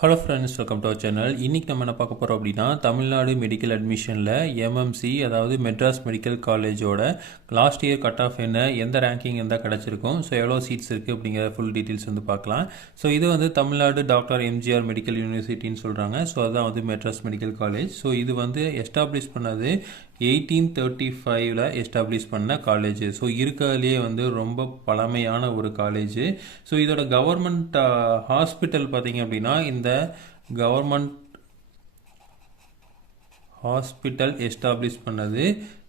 Hello friends, welcome to our channel. இன்றைக்கி நம்ம என்ன பார்க்க போகிறோம் அப்படின்னா, தமிழ்நாடு மெடிக்கல் அட்மிஷனில் எம்எம்சி அதாவது மெட்ராஸ் மெடிக்கல் காலேஜோட லாஸ்ட் இயர் கட் ஆஃப் என்ன, எந்த ரேங்கிங் எந்த கிடச்சிருக்கும், ஸோ எவ்வளோ சீட்ஸ் இருக்குது அப்படிங்கிற ஃபுல் டீட்டெயில்ஸ் வந்து பார்க்கலாம். ஸோ இது வந்து தமிழ்நாடு டாக்டர் எம்ஜிஆர் மெடிக்கல் யூனிவர்சிட்டின்னு சொல்கிறாங்க. ஸோ அதுதான் வந்து மெட்ராஸ் மெடிக்கல் காலேஜ். ஸோ இது வந்து எஸ்டாப்ளிஷ் பண்ணது 1835 எஸ்டாப்ளிஷ் பண்ண காலேஜ். ஸோ இருக்கிறதுலேயே வந்து ரொம்ப பழமையான ஒரு காலேஜ். ஸோ இதோட கவர்மெண்ட் ஹாஸ்பிட்டல் பார்த்தீங்க அப்படின்னா, இந்த கவர்மெண்ட் ஹாஸ்பிட்டல் எஸ்டாப்ளிஷ் பண்ணது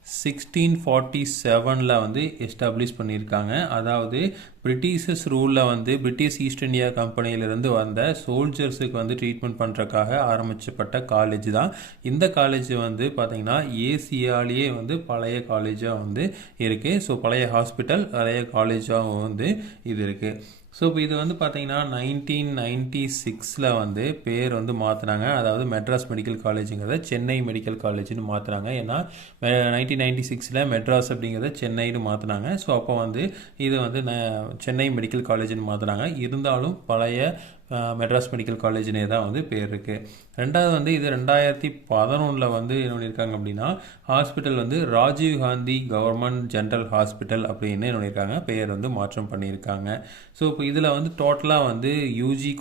1647 வந்து எஸ்டாப்ளிஷ் பண்ணியிருக்காங்க. அதாவது பிரிட்டிஷஸ் ரூலில் வந்து பிரிட்டிஷ் ஈஸ்ட் இந்தியா கம்பெனியிலிருந்து வந்த சோல்ஜர்ஸுக்கு வந்து ட்ரீட்மெண்ட் பண்ணுறதுக்காக ஆரம்பிக்கப்பட்ட காலேஜ் தான் இந்த காலேஜ். வந்து பார்த்திங்கன்னா ஏசியாலேயே வந்து பழைய காலேஜாக வந்து இருக்குது. ஸோ பழைய ஹாஸ்பிட்டல் பழைய காலேஜாக வந்து இது இருக்குது. ஸோ இப்போ இது வந்து பார்த்தீங்கன்னா 1996 வந்து பேர் வந்து மாற்றினாங்க. அதாவது மெட்ராஸ் மெடிக்கல் காலேஜுங்கிறத சென்னை மெடிக்கல் காலேஜ்னு மாற்றினாங்க. ஏன்னா 1996 மெட்ராஸ் அப்படிங்கிறத சென்னைன்னு மாற்றினாங்க. ஸோ அப்போ வந்து இது வந்து சென்னை மெடிக்கல் காலேஜ்னு மாற்றினாங்க. இருந்தாலும் பழைய மெட்ராஸ் மெடிக்கல் காலேஜ்னே தான் வந்து பேர் இருக்குது. ரெண்டாவது வந்து இது 2011 வந்து என்ன பண்ணியிருக்காங்க அப்படின்னா, ஹாஸ்பிட்டல் வந்து Rajiv Gandhi government general hospital அப்படின்னு என்ன பண்ணியிருக்காங்க, பெயர் வந்து மாற்றம் பண்ணியிருக்காங்க. ஸோ இப்போ இதில் வந்து டோட்டலாக வந்து யூஜி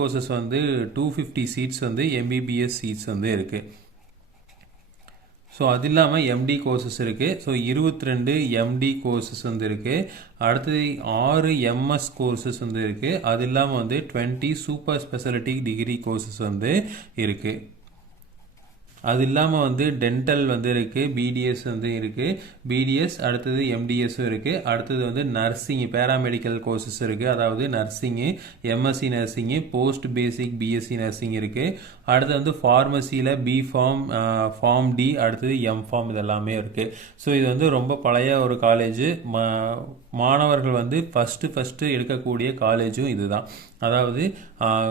கோர்சஸ் வந்து 250 சீட்ஸ் வந்து எம்பிபிஎஸ் சீட்ஸ் வந்து இருக்குது. ஸோ அது இல்லாமல் எம்டி கோர்சஸ் இருக்குது. ஸோ 22 எம்டி கோர்சஸ் வந்து இருக்குது. அடுத்தது 6 எம்எஸ் கோர்சஸ் வந்து இருக்குது. அது இல்லாமல் வந்து 20 சூப்பர் ஸ்பெஷாலிட்டி டிகிரி கோர்சஸ் வந்து இருக்குது. அது இல்லாமல் வந்து டென்டல் வந்து இருக்குது, பிடிஎஸ் வந்து இருக்குது, பிடிஎஸ் அடுத்தது எம்டிஎஸும் இருக்குது. அடுத்தது வந்து நர்சிங் பேராமெடிக்கல் கோர்சஸ் இருக்குது. அதாவது நர்சிங்கு, எம்எஸ்சி நர்சிங்கு, போஸ்ட் பேசிக் பிஎஸ்சி நர்சிங் இருக்குது. அடுத்து வந்து ஃபார்மசியில் ஃபார்ம் டி, அடுத்தது எம்ஃபார்ம், இதெல்லாமே இருக்குது. ஸோ இது வந்து ரொம்ப பழைய ஒரு காலேஜ். மாணவர்கள் வந்து ஃபஸ்ட்டு எடுக்கக்கூடிய காலேஜும் இதுதான். அதாவது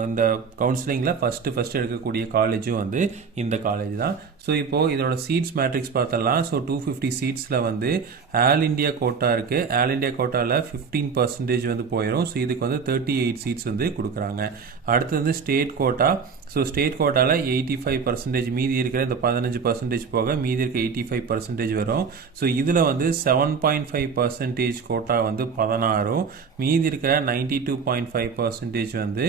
இந்த கவுன்சிலிங்கில் ஃபஸ்ட்டு எடுக்கக்கூடிய காலேஜும் வந்து இந்த காலேஜ் தான். ஸோ இப்போது இதோட சீட்ஸ் மேட்ரிக்ஸ் பார்த்தலாம். ஸோ 250 சீட்ஸில் வந்து ஆல் இண்டியா கோட்டா இருக்குது. ஆல் இண்டியா கோட்டாவில் 15% வந்து போயிடும். ஸோ இதுக்கு வந்து 38 சீட்ஸ் வந்து கொடுக்குறாங்க. அடுத்து வந்து ஸ்டேட் கோட்டா. ஸோ ஸ்டேட் கோட்டாவில் 85%, மீதி இருக்கிற இந்த 15% போக மீதி இருக்க 85% வரும். ஸோ இதில் வந்து 7.5% கோட்டா வந்து 16, மீதி இருக்கிற 92.5% வந்து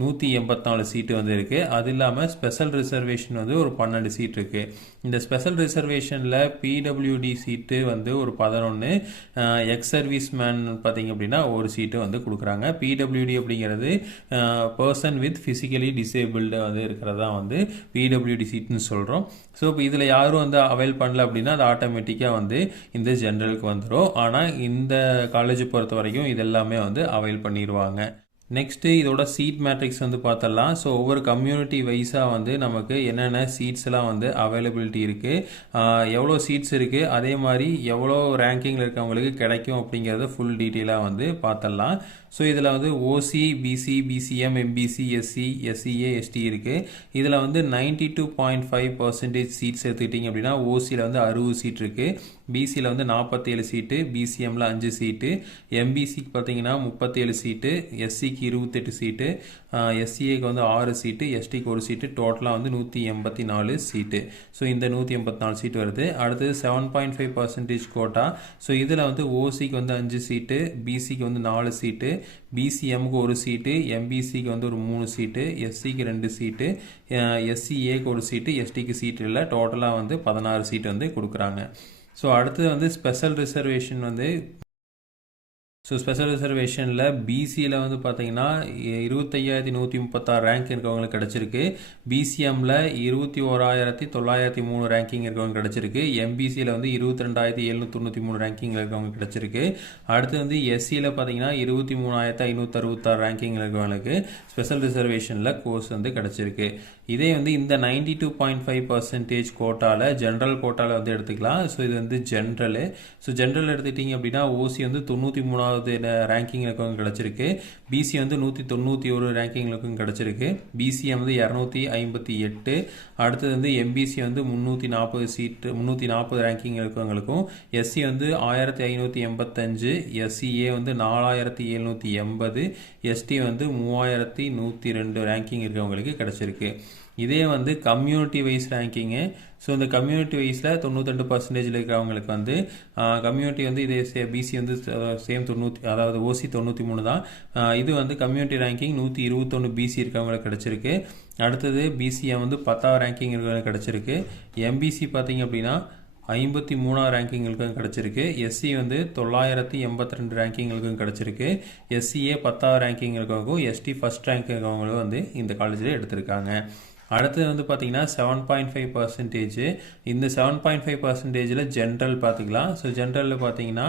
184 சீட்டு வந்து இருக்குது. அது இல்லாமல் ஸ்பெஷல் ரிசர்வேஷன் வந்து ஒரு 12 சீட் இருக்குது. இந்த ஸ்பெஷல் ரிசர்வேஷனில் பிடபிள்யூடி சீட்டு வந்து ஒரு 11, எக்ஸ் சர்வீஸ் மேன் பார்த்திங்க அப்படின்னா ஒரு சீட்டு வந்து கொடுக்குறாங்க. பிடபிள்யூடி அப்படிங்கிறது பர்சன் வித் ஃபிசிக்கலி டிசேபிள்டு வந்து இருக்கிறதா வந்து பிடபிள்யூடி சீட்டுன்னு சொல்கிறோம். ஸோ இப்போ இதில் யாரும் வந்து அவைல் பண்ணல அப்படின்னா அது ஆட்டோமேட்டிக்காக வந்து இந்த ஜென்ரலுக்கு வந்துடும். ஆனால் இந்த காலேஜை பொறுத்த வரைக்கும் இதெல்லாமே வந்து அவைல் பண்ணிடுவாங்க. நெக்ஸ்ட்டு இதோட சீட் மேட்ரிக்ஸ் வந்து பார்த்தலாம். ஸோ ஒவ்வொரு கம்யூனிட்டி வைஸாக வந்து நமக்கு என்னென்ன சீட்ஸ்லாம் வந்து அவைலபிலிட்டி இருக்குது, எவ்வளோ சீட்ஸ் இருக்குது, அதே மாதிரி எவ்வளோ ரேங்கிங்கில் இருக்கவங்களுக்கு கிடைக்கும் அப்படிங்கிறத ஃபுல் டீட்டெயிலாக வந்து பார்த்தலாம். ஸோ இதில் வந்து OC, BC, BCM, MBC, SC, SCA, ST இருக்குது. இதில் வந்து 92.5% சீட்ஸ் எடுத்துக்கிட்டிங்க அப்படின்னா ஓசியில் வந்து 60 சீட் இருக்குது, பிசியில் வந்து 47 சீட்டு, பிசிஎம்மில் 5 சீட்டு, எம்பிசிக்கு பார்த்தீங்கன்னா 37 சீட்டு, எஸ்சிக்கு 28 சீட்டு, எஸ்சிஏக்கு வந்து 6 சீட்டு, எஸ்டிக்கு 1 சீட்டு, டோட்டலாக வந்து 184 சீட்டு. ஸோ இந்த 184 சீட்டு வருது. அடுத்தது 7.5% கோட்டா. ஸோ இதில் வந்து ஓசிக்கு வந்து 5 சீட்டு, பிசிக்கு வந்து 4 சீட்டு, பிசிஎம்க்கு 1 சீட்டு, எம்பிசிக்கு வந்து ஒரு 3 சீட்டு, எஸ்சிக்கு 2 சீட்டு, எஸ்சிஏக்கு 1 சீட்டு, எஸ்டிக்கு சீட்டு இல்லை, டோட்டலாக வந்து 16 சீட்டு வந்து கொடுக்குறாங்க. ஸோ அடுத்தது வந்து ஸ்பெஷல் ரிசர்வேஷன் வந்து ஸ்பெஷல் ரிசர்வேஷனில் பிசியில் வந்து பார்த்தீங்கன்னா 25,136 ரேங்க் இருக்கவங்களுக்கு கிடச்சிருக்கு. பிசிஎம்மில் 21,903 ரேங்கிங் இருக்கவங்க கிடச்சிருக்கு. எம்பிசியில் வந்து 22,793 ரேங்கிங் இருக்கவங்க கிடச்சிருக்கு. அடுத்து வந்து எஸ்சியில் பார்த்தீங்கன்னா 23,566 ரேங்கிங் இருக்கவங்களுக்கு ஸ்பெஷல் ரிசர்வேஷனில் கோர்ஸ் வந்து கிடச்சிருக்கு. இதே வந்து இந்த 92.5% கோட்டாவில் ஜென்ரல் கோட்டாவில் வந்து எடுத்துக்கலாம். ஸோ இது வந்து ஜென்ரலு. ஸோ ஜென்ரல் எடுத்துக்கிட்டிங்க அப்படின்னா ஓசி வந்து 93 193வது ரேங்கிங் இருக்கவங்க கிடச்சிருக்கு. பிசி வந்து 191 ரேங்கிங் இருக்கவங்க கிடச்சிருக்கு. பிசிஎம் வந்து 258. அடுத்தது வந்து எம்பிசி வந்து 340 ரேங்கிங் இருக்கவங்களுக்கும், எஸ்சி வந்து 1585, எஸ்சிஏ வந்து 4780, எஸ்டி வந்து 3102 ரேங்கிங் இருக்கவங்களுக்கு கிடச்சிருக்கு. இதே வந்து கம்யூனிட்டி வைஸ் ரேங்கிங்கு. ஸோ இந்த கம்யூனிட்டி வைஸில் 92% இருக்கிறவங்களுக்கு வந்து கம்யூனிட்டி வந்து இதே பிசி வந்து சேம் 90, அதாவது ஓசி 93 தான். இது வந்து கம்யூனிட்டி ரேங்கிங் 121 பிசி இருக்கவங்களுக்கு கிடச்சிருக்கு. அடுத்தது பிசிஎம் வந்து 10வது ரேங்கிங் இருக்கிறவங்களுக்கு கிடச்சிருக்கு. எம்பிசி பார்த்தீங்க அப்படின்னா 53வது ரேங்கிங்களுக்கு கிடச்சிருக்கு. எஸ்சி வந்து 982 ரேங்கிங்களுக்கும் கிடச்சிருக்கு. எஸ்சிஏ 10வது ரேங்கிங் இருக்கவங்களுக்கும், எஸ்டி ஃபர்ஸ்ட் ரேங்க் இருக்கவங்களும் வந்து இந்த காலேஜில் எடுத்திருக்காங்க. அடுத்தது வந்து பார்த்தீங்கன்னா 7.5%. இந்த 7.5%ல் ஜென்ரல் பார்த்துக்கலாம். ஸோ ஜென்ரலில் பார்த்தீங்கன்னா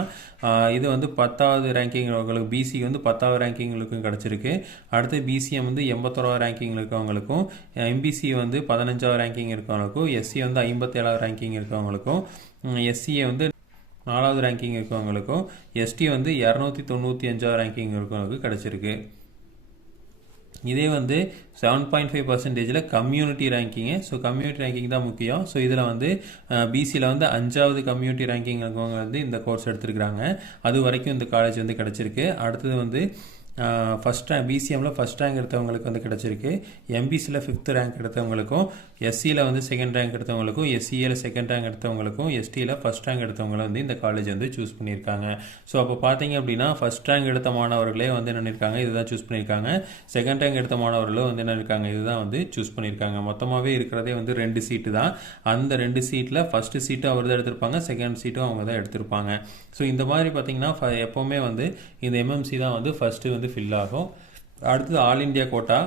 இது வந்து 10வது ரேங்கிங் இருக்கவங்களுக்கு, பிசிக்கு வந்து 10வது ரேங்கிங்களுக்கும் கிடச்சிருக்கு. அடுத்து பிசிஎம் வந்து 81வது ரேங்கிங் இருக்கவங்களுக்கும், எம்பிசி வந்து 15வது ரேங்கிங் இருக்கவங்களுக்கும், எஸ்சி வந்து 57வது ரேங்கிங் இருக்கவங்களுக்கும், எஸ்சிஏ வந்து 4வது ரேங்கிங் இருக்கவங்களுக்கும், எஸ்டி வந்து 295வது ரேங்கிங் இருக்கவங்களுக்கு கிடச்சிருக்கு. இதே வந்து 7.5%ல் community ranking. So community ranking தான் முக்கியம். ஸோ இதில் வந்து பிசியில் வந்து 5வது கம்யூனிட்டி ரேங்கிங் இருக்கவங்க வந்து இந்த கோர்ஸ் எடுத்துருக்குறாங்க. அது வரைக்கும் இந்த காலேஜ் வந்து கிடச்சிருக்கு. அடுத்தது வந்து ஃபஸ்ட் ரேங்க், பிசிஎம்மில் ஃபஸ்ட் ரேங்க் எடுத்தவங்களுக்கு வந்து கிடச்சிருக்கு. எம்பிசியில் 5th ரேங்க் எடுத்தவங்களுக்கும், எஸ்சியில் வந்து 2nd ரேங்க் எடுத்தவங்களுக்கும், எஸ்சியில் 2nd ரேங்க் எடுத்தவங்களுக்கும், எஸ்டியில் ஃபஸ்ட் ரேங்க் எடுத்தவங்களும் வந்து இந்த காலேஜ் வந்து சூஸ் பண்ணியிருக்காங்க. ஸோ அப்போ பார்த்தீங்க அப்படின்னா ஃபஸ்ட் ரேங்க் எடுத்த மாணவர்களே வந்து என்ன பண்ணியிருக்காங்க, இதுதான் சூஸ் பண்ணியிருக்காங்க. 2nd ரேங்க் எடுத்த மாணவர்களும் வந்து என்ன இருக்காங்க, இதுதான் வந்து சூஸ் பண்ணியிருக்காங்க. மொத்தமாகவே இருக்கிறதே வந்து 2 சீட்டு தான். அந்த 2 சீட்டில் ஃபஸ்ட்டு சீட்டும் அவர் தான் எடுத்திருப்பாங்க, 2nd சீட்டும் அவங்க தான் எடுத்திருப்பாங்க. ஸோ இந்த மாதிரி பார்த்தீங்கன்னா எப்போவுமே வந்து இந்த எம்எம்சி தான் வந்து ஃபஸ்ட்டு வந்து ஃபில் ஆகும். அடுத்தது all India quota.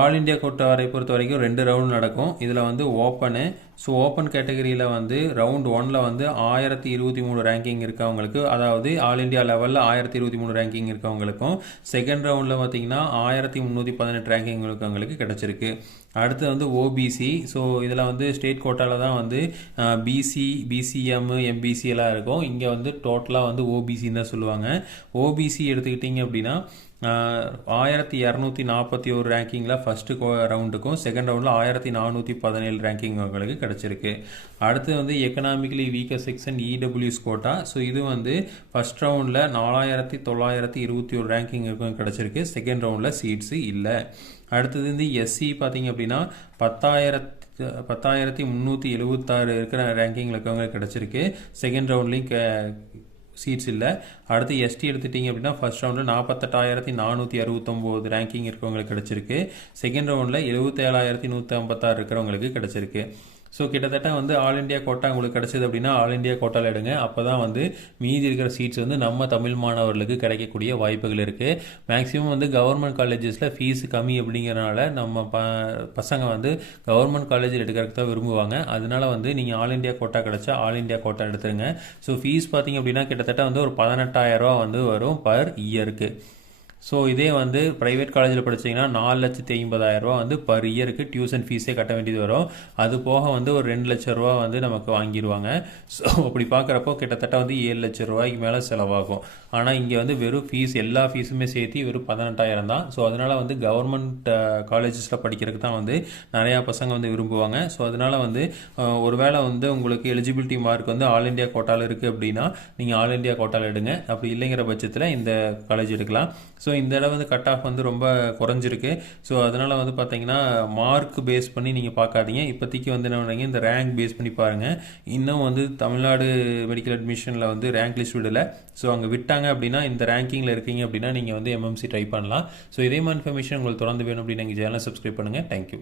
All India கோட்டாவை பொறுத்த வரைக்கும் 2 ரவுண்ட் நடக்கும். இதில் வந்து ஓப்பனு. ஸோ ஓப்பன் கேட்டகரியில் வந்து ரவுண்ட் 1ல் வந்து 1023 ரேங்கிங் இருக்கவங்களுக்கு, அதாவது ஆல் இண்டியா லெவலில் 1023 ரேங்கிங் இருக்கவங்களுக்கும், செகண்ட் ரவுண்டில் பார்த்தீங்கன்னா 1318 ரேங்கிங் இருக்கவங்களுக்கு கிடச்சிருக்கு. அடுத்து வந்து ஓபிசி. ஸோ இதில் வந்து ஸ்டேட் கோட்டாவில் தான் வந்து பிசி, பிசிஎம், எம்பிசி எல்லாம் இருக்கும். இங்கே வந்து டோட்டலாக வந்து ஓபிசின்னு தான் சொல்லுவாங்க. ஓபிசி எடுத்துக்கிட்டிங்க அப்படின்னா 1241 ரேங்கிங்கில் ஃபஸ்ட்டு ரவுண்டுக்கும், செகண்ட் ரவுண்டில் 1417 ரேங்கிங் அவங்களுக்கு கிடச்சிருக்கு. அடுத்து வந்து economically weaker section EWS quota. So இது வந்து ஃபஸ்ட் ரவுண்டில் 4921 ரேங்கிங் கிடச்சிருக்கு. செகண்ட் ரவுண்டில் சீட்ஸு இல்லை. அடுத்தது வந்து எஸ்சி பார்த்தீங்க அப்படின்னா 10,376 இருக்கிற ரேங்கிங்கில் இருக்கவங்க கிடச்சிருக்கு. செகண்ட் ரவுண்ட்லேயும் சீட்ஸ் இல்லை. அடுத்து எஸ்டி எடுத்துட்டிங்க அப்படின்னா ஃபர்ஸ்ட் ரவுண்டில் 48,469 ரேங்கிங் இருக்கவங்களுக்கு கிடச்சிருக்கு. செகண்ட் ரவுண்டில் 77,156 இருக்கிறவங்களுக்கு கிடச்சிருக்கு. ஸோ கிட்டத்தட்ட வந்து ஆல் இண்டியா கோட்டா உங்களுக்கு கிடச்சிது அப்படின்னா ஆல் இண்டியா கோட்டாவில் எடுங்க. அப்போ தான் வந்து மீதி இருக்கிற சீட்ஸ் வந்து நம்ம தமிழ் மாணவர்களுக்கு கிடைக்கக்கூடிய வாய்ப்புகள் இருக்குது. மேக்ஸிமம் வந்து கவர்மெண்ட் காலேஜஸில் ஃபீஸ் கம்மி அப்படிங்கிறனால நம்ம பசங்க வந்து கவர்மெண்ட் காலேஜில் எடுக்கிறதுக்கு தான் விரும்புவாங்க. அதனால வந்து நீங்கள் ஆல் இண்டியா கோட்டா கிடச்சா ஆல் இண்டியா கோட்டா எடுத்துருங்க. ஸோ ஃபீஸ் பார்த்தீங்க அப்படின்னா கிட்டத்தட்ட வந்து ஒரு 18,000 வந்து வரும் பர் இயருக்கு. ஸோ இதே வந்து ப்ரைவேட் காலேஜில் படிச்சிங்கன்னா 4,50,000 வந்து பர் இயருக்கு டியூஷன் ஃபீஸே கட்ட வேண்டியது வரும். அது போக வந்து ஒரு 2 லட்ச ரூபா வந்து நமக்கு வாங்கிடுவாங்க. ஸோ அப்படி பார்க்குறப்போ கிட்டத்தட்ட வந்து 7 லட்ச ரூபாய்க்கு மேலே செலவாகும். ஆனால் இங்கே வந்து வெறும் ஃபீஸ், எல்லா ஃபீஸுமே சேர்த்து வெறும் 18,000 தான். ஸோ அதனால் வந்து கவர்மெண்ட் காலேஜஸில் படிக்கிறதுக்கு தான் வந்து நிறையா பசங்க வந்து விரும்புவாங்க. ஸோ அதனால் வந்து ஒருவேளை வந்து உங்களுக்கு எலிஜிபிலிட்டி மார்க் வந்து ஆல் இண்டியா கோட்டாவில் இருக்குது அப்படின்னா நீங்கள் ஆல் இண்டியா கோட்டாவில் எடுங்க. அப்படி இல்லைங்கிற பட்சத்தில் இந்த காலேஜ் எடுக்கலாம். ஸோ இந்த இடம் வந்து கட் ஆஃப் வந்து ரொம்ப குறைஞ்சிருக்கு. ஸோ அதனால் வந்து பார்த்தீங்கன்னா மார்க் பேஸ் பண்ணி நீங்கள் பார்க்காதீங்க. இப்போதைக்கு வந்து என்ன பண்ணுறீங்க, இந்த ரேங்க் பேஸ் பண்ணி பாருங்கள். இன்னும் வந்து தமிழ்நாடு மெடிக்கல் அட்மிஷனில் வந்து ரேங்க் லிஸ்ட் விடலை. ஸோ அங்கே விட்டாங்க அப்படின்னா இந்த ரேங்கிங்கில் இருக்கீங்க அப்படின்னா நீங்கள் வந்து எம்எம்சி ட்ரை பண்ணலாம். ஸோ இதே மாதிரி இன்ஃபர்மேஷன் உங்களுக்கு தொடர்ந்து வேணும் அப்படின்னு எங்கள் சேனலை சப்ஸ்கிரைப் பண்ணுங்கள். தேங்க்யூ.